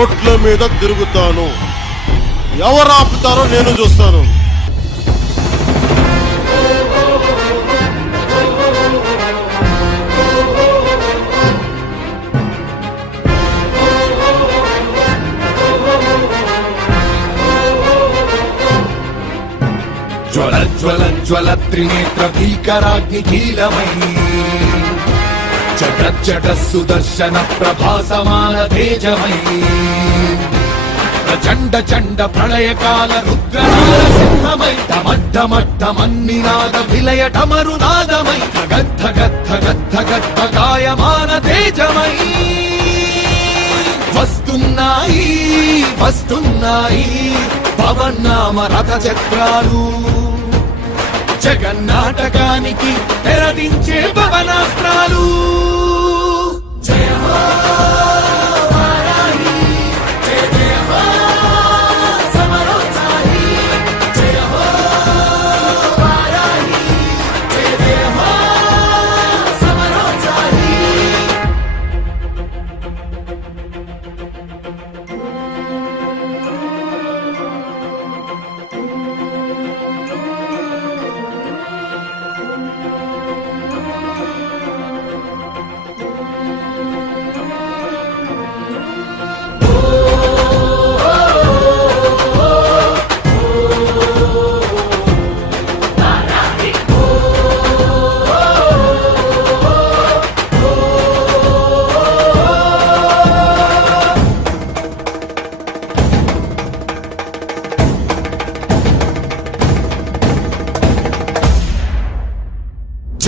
రోడ్ల మీద తిరుగుతాను. ఎవరు ఆపుతారో నేను చూస్తాను. జ్వల జ్వల జ్వల త్రినేత్ర భీకరాగ్ని కీలమై. చట సుదర్శన ప్రభాసమాన తేజమై ప్రచండ చండ ప్రళయకాల రుద్రనాద సింహమై డమడ్డమడ్డమన్నినాద విలయ డమరునాదమై గద్ధ గద్ధ గద్ధ గద్ధ గాయమాన తేజమై వస్తున్నాయి వస్తున్నాయి పవన్నామ రథ చక్రాలు జగన్నాటకానికి తెరదించే భవనాస్త్రాలు.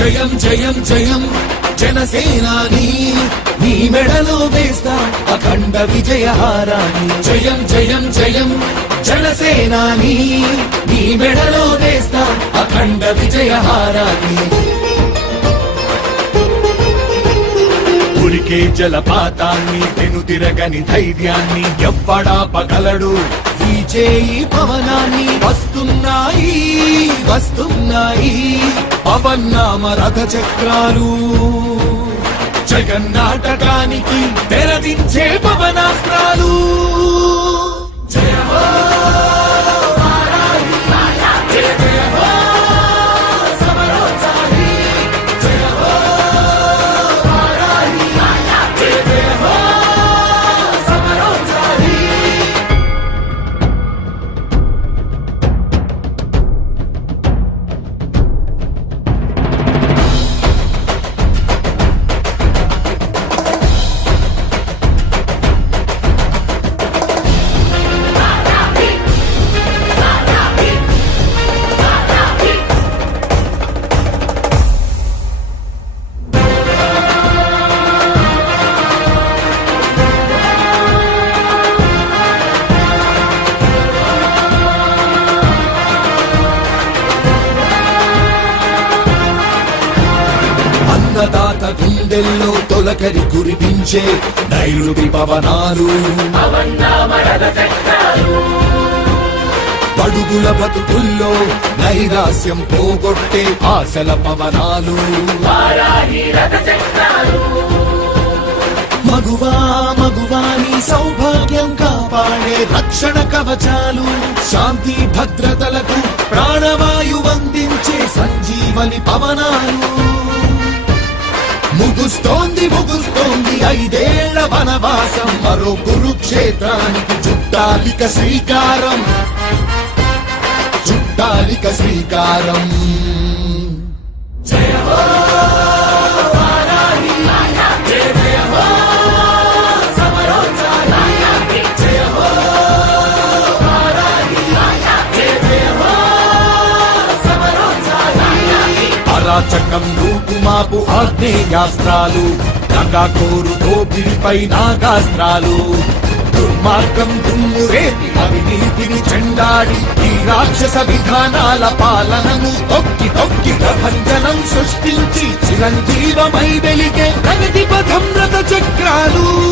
జయం జయం జయం. జనసేనాని నీ మెడలో వేస్తా అఖండ విజయహారాన్ని. జయం జయం జయం. జనసేనాని నీ మెడలో వేస్తా అఖండ విజయహారాన్ని. ఉరికే జలపాతాన్ని పెనుతిరగని ధైర్యాన్ని ఎవ్వడాపగలడు విజయీ పవనాన్ని వస్తున్నాయి వస్తున్నాయి పవన్నామ రథ చక్రాలు జగన్నాటకానికి తెరదించే పవనాస్త్రాలు గుండెల్లో తొలకరి కురిపించే నైరుతి పవనాలు. పడుగుల బతుకుల్లో నైరాస్యం పోగొట్టే ఆశల పవనాలు. మగువా మగువాని సౌభాగ్యం కాపాడే రక్షణ కవచాలు. శాంతి భద్రతలకు ప్రాణవాయు అందించే సంజీవని పవనాలు. ముగుస్తోంది ముగుస్తోంది ఐదేళ్ళ వనవాసం. మరో కురుక్షేత్రానికి చుట్టాలిక శ్రీకారం. చుట్టాలిక శ్రీకారం. జయ అరాచకం మాకు ఆగ్నేయాస్త్రాలు నగాకోరు దోపిడిపై నాగాస్త్రాలు. దుర్మార్గం దుమ్ము రేపి అవినీతిని చెండాడి ఈ రాక్షస విధానాల పాలనను తొక్కి తొక్కి ప్రభంజనం సృష్టించి చిరంజీవమై వెలిగే ప్రగతి పథం రథ చక్రాలు.